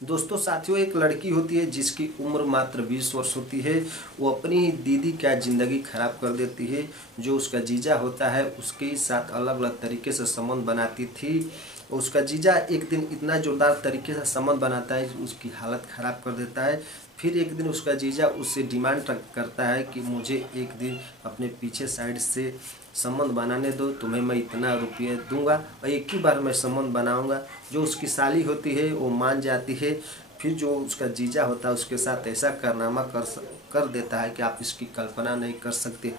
दोस्तों साथियों, एक लड़की होती है जिसकी उम्र मात्र 20 वर्ष होती है। वो अपनी ही दीदी का ज़िंदगी खराब कर देती है। जो उसका जीजा होता है उसके साथ अलग अलग तरीके से संबंध बनाती थी। उसका जीजा एक दिन इतना जोरदार तरीके से संबंध बनाता है कि उसकी हालत ख़राब कर देता है। फिर एक दिन उसका जीजा उससे डिमांड करता है कि मुझे एक दिन अपने पीछे साइड से संबंध बनाने दो, तुम्हें मैं इतना रुपये दूंगा और एक ही बार मैं संबंध बनाऊंगा। जो उसकी साली होती है वो मान जाती है। फिर जो उसका जीजा होता है उसके साथ ऐसा कारनामा कर देता है कि आप इसकी कल्पना नहीं कर सकते।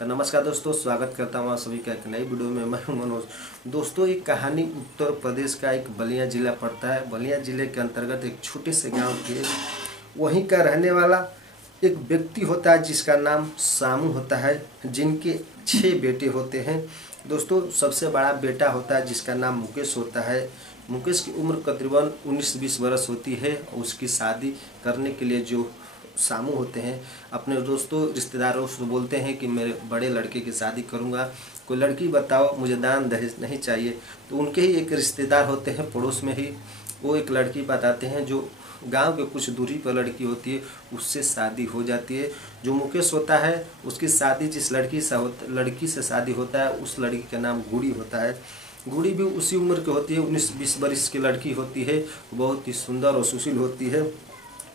तो नमस्कार दोस्तों, स्वागत करता हूँ आप सभी का एक नई वीडियो में। मैं हूँ मनोज। दोस्तों, एक कहानी उत्तर प्रदेश का एक बलिया जिला पड़ता है। बलिया जिले के अंतर्गत एक छोटे से गाँव के वहीं का रहने वाला एक व्यक्ति होता है जिसका नाम सामू होता है, जिनके 6 बेटे होते हैं। दोस्तों, सबसे बड़ा बेटा होता है जिसका नाम मुकेश होता है। मुकेश की उम्र तकरीबन 19-20 वर्ष होती है। उसकी शादी करने के लिए जो सामू होते हैं अपने दोस्तों रिश्तेदारों से बोलते हैं कि मेरे बड़े लड़के की शादी करूंगा, कोई लड़की बताओ, मुझे दान दहेज नहीं चाहिए। तो उनके ही एक रिश्तेदार होते हैं पड़ोस में ही, वो एक लड़की बताते हैं जो गांव के कुछ दूरी पर लड़की होती है, उससे शादी हो जाती है। जो मुकेश होता है उसकी शादी जिस लड़की से शादी होता है उस लड़की का नाम गुड़ी होता है। गुड़ी भी उसी उम्र की होती है, 19-20 वर्ष की लड़की होती है। बहुत ही सुंदर और सुशील होती है।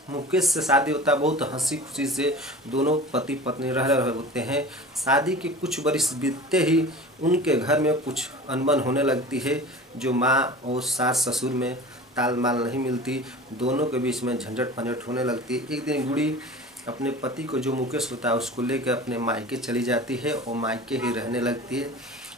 मुकेश से शादी होता है, बहुत हंसी खुशी से दोनों पति पत्नी रह रहे होते हैं। शादी के कुछ वर्ष बीतते ही उनके घर में कुछ अनबन होने लगती है। जो माँ और सास ससुर में तालमाल नहीं मिलती, दोनों के बीच में झंझट पंझट होने लगती है। एक दिन गुड़ी अपने पति को जो मुकेश होता है उसको लेकर अपने मायके चली जाती है और मायके ही रहने लगती है।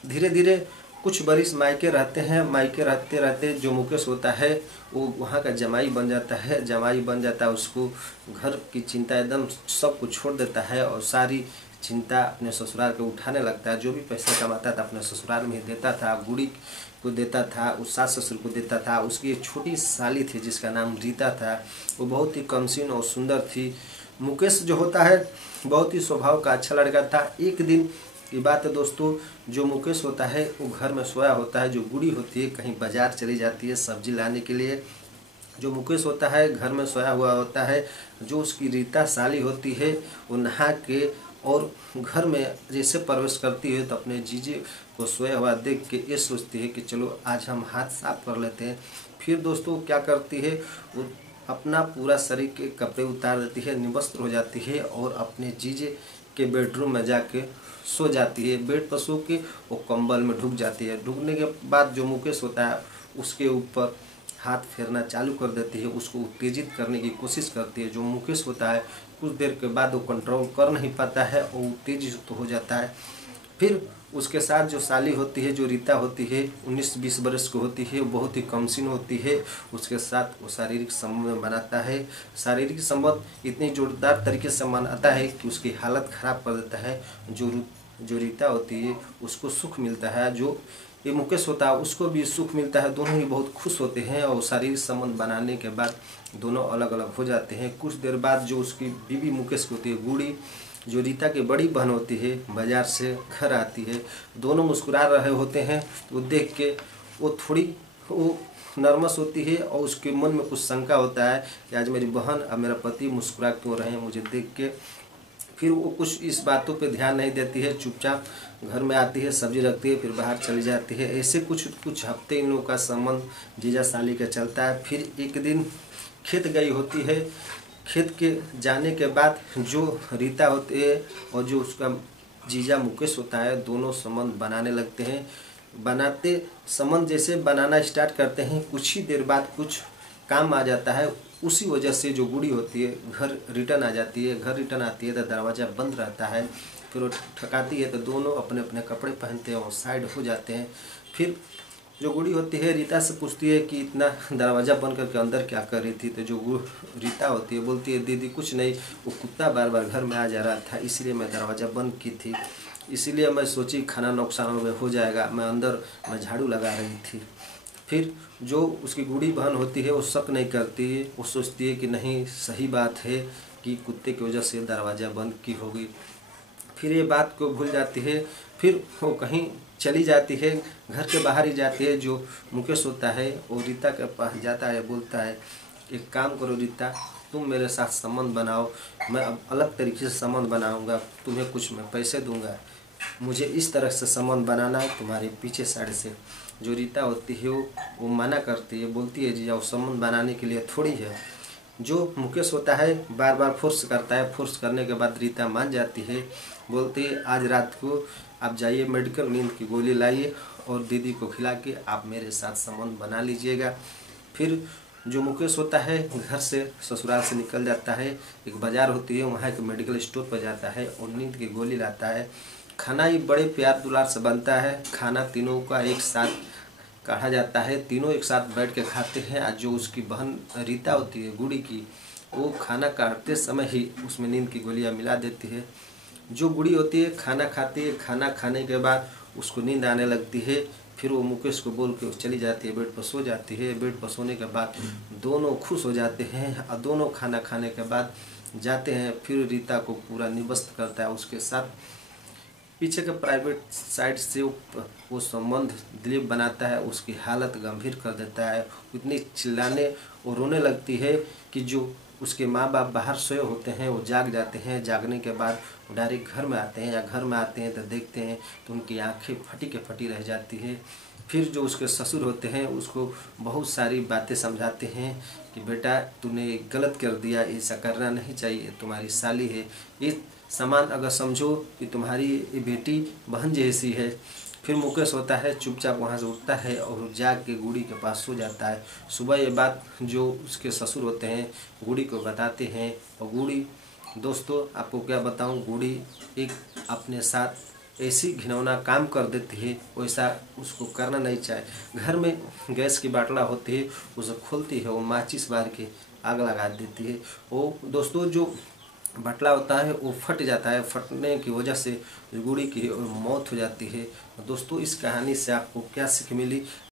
धीरे धीरे कुछ बरिस मायके रहते हैं। मायके रहते रहते जो मुकेश होता है वो वहाँ का जमाई बन जाता है। जमाई बन जाता है, उसको घर की चिंता एकदम सब कुछ छोड़ देता है और सारी चिंता अपने ससुराल को उठाने लगता है। जो भी पैसा कमाता था अपने ससुराल में देता था, गुड़ी को देता था, उस सास ससुर को देता था। उसकी एक छोटी साली थी जिसका नाम रीता था, वो बहुत ही कमसीन और सुंदर थी। मुकेश जो होता है बहुत ही स्वभाव का अच्छा लड़का था। एक दिन की बात है दोस्तों, जो मुकेश होता है वो घर में सोया होता है। जो गुड़ी होती है कहीं बाजार चली जाती है सब्जी लाने के लिए। जो मुकेश होता है घर में सोया हुआ होता है। जो उसकी रीता साली होती है वो नहा के और घर में जैसे प्रवेश करती है तो अपने जीजे को सोया हुआ देख के ये सोचती है कि चलो आज हम हाथ साफ कर लेते हैं। फिर दोस्तों क्या करती है, वो अपना पूरा शरीर के कपड़े उतार देती है, निवस्त्र हो जाती है और अपने जीजे के बेडरूम में जाके सो जाती है। बेड पर सो के वो कंबल में ढुक जाती है। ढुकने के बाद जो मुकेश होता है उसके ऊपर हाथ फेरना चालू कर देती है, उसको उत्तेजित करने की कोशिश करती है। जो मुकेश होता है कुछ देर के बाद वो कंट्रोल कर नहीं पाता है और उत्तेजित तो हो जाता है। फिर उसके साथ जो साली होती है, जो रीता होती है, 19-20 वर्ष की होती है, वो बहुत ही कमसीन होती है। उसके साथ वो शारीरिक संबंध बनाता है। शारीरिक संबंध इतनी जोरदार तरीके से बनाता है कि उसकी हालत ख़राब कर देता है। जो रीता होती है उसको सुख मिलता है, जो ये मुकेश होता है उसको भी सुख मिलता है। दोनों ही बहुत खुश होते हैं और शारीरिक संबंध बनाने के बाद दोनों अलग अलग हो जाते हैं। कुछ देर बाद जो उसकी बीवी मुकेश की होती है गुड़ी, जो रीता की बड़ी बहन होती है, बाजार से घर आती है। दोनों मुस्कुरा रहे होते हैं। वो देख के वो नर्वस होती है और उसके मन में कुछ शंका होता है कि आज मेरी बहन और मेरा पति मुस्कुरा क्यों रहे हैं मुझे देख के। फिर वो कुछ इस बातों पे ध्यान नहीं देती है, चुपचाप घर में आती है, सब्जी रखती है, फिर बाहर चली जाती है। ऐसे कुछ हफ्ते इन लोगों का संबंध जीजा साली का चलता है। फिर एक दिन खेत गई होती है। खेत के जाने के बाद जो रीता होती है और जो उसका जीजा मुकेश होता है दोनों संबंध बनाने लगते हैं। बनाते संबंध जैसे बनाना स्टार्ट करते हैं, कुछ ही देर बाद कुछ काम आ जाता है। उसी वजह से जो गुड़ी होती है घर रिटर्न आ जाती है। घर रिटर्न आती है तो दरवाज़ा बंद रहता है। फिर वो ठकाती है तो दोनों अपने अपने कपड़े पहनते हैं और साइड हो जाते हैं। फिर जो गुड़ी होती है रीता से पूछती है कि इतना दरवाज़ा बंद करके अंदर क्या कर रही थी। तो जो रीता होती है बोलती है दीदी कुछ नहीं, वो कुत्ता बार बार घर में आ जा रहा था इसलिए मैं दरवाज़ा बंद की थी, इसीलिए मैं सोची खाना नुकसान में हो जाएगा, मैं झाड़ू लगा रही थी। फिर जो उसकी गुड़ी बहन होती है वो शक नहीं करती है, वो सोचती है कि नहीं सही बात है कि कुत्ते की वजह से दरवाज़ा बंद की होगी। फिर ये बात को भूल जाती है। फिर वो कहीं चली जाती है, घर के बाहर ही जाती है। जो मुकेश होता है वो रीता के पास जाता है, बोलता है एक काम करो रीता, तुम मेरे साथ संबंध बनाओ, मैं अब अलग तरीके से संबंध बनाऊंगा, तुम्हें कुछ मैं पैसे दूंगा, मुझे इस तरह से संबंध बनाना है तुम्हारे पीछे साइड से। जो रीता होती है वो मना करती है, बोलती है जीजा वो संबंध बनाने के लिए थोड़ी है। जो मुकेश होता है बार बार फोर्स करता है, फोर्स करने के बाद रीता मान जाती है, बोलती है आज रात को आप जाइए मेडिकल, नींद की गोली लाइए और दीदी को खिला के आप मेरे साथ संबंध बना लीजिएगा। फिर जो मुकेश होता है घर से ससुराल से निकल जाता है, एक बाज़ार होती है वहाँ एक मेडिकल स्टोर पर जाता है और नींद की गोली लाता है। खाना ही बड़े प्यार दुलार से बनता है, खाना तीनों का एक साथ काढ़ा जाता है, तीनों एक साथ बैठ के खाते हैं। आज जो उसकी बहन रीता होती है गुड़ी की, वो खाना काटते समय ही उसमें नींद की गोलियां मिला देती है। जो गुड़ी होती है खाना खाती है, खाना खाने के बाद उसको नींद आने लगती है, फिर वो मुकेश को बोल के चली जाती है, बेड पर सो जाती है। बेड पर सोने के बाद दोनों खुश हो जाते हैं और दोनों खाना खाने के बाद जाते हैं। फिर रीता को पूरा निबस्त करता है उसके साथ। पीछे के प्राइवेट साइड से वो संबंध दिलीप बनाता है, उसकी हालत गंभीर कर देता है। इतनी चिल्लाने और रोने लगती है कि जो उसके माँ बाप बाहर सोए होते हैं वो जाग जाते हैं। जागने के बाद वो डायरेक्ट घर में आते हैं, या घर में आते हैं तो देखते हैं तो उनकी आंखें फटी के फटी रह जाती है। फिर जो उसके ससुर होते हैं उसको बहुत सारी बातें समझाते हैं कि बेटा तूने गलत कर दिया, ऐसा करना नहीं चाहिए, तुम्हारी साली है, ये समान अगर समझो कि तुम्हारी ये बेटी बहन जैसी है। फिर मुकेश होता है चुपचाप वहाँ से उठता है और जाग के गुड़ी के पास सो जाता है। सुबह ये बात जो उसके ससुर होते हैं गुड़ी को बताते हैं, और गुड़ी, दोस्तों आपको क्या बताऊँ, गुड़ी एक अपने साथ ऐसी घिनौना काम कर देती है, वैसा उसको करना नहीं चाहिए। घर में गैस की बाटला होती है, उसे खोलती है, वो माचिस बार के आग लगा देती है। वो दोस्तों जो बाटला होता है वो फट जाता है, फटने की वजह से गुड़ी की मौत हो जाती है। दोस्तों इस कहानी से आपको क्या सीख मिली?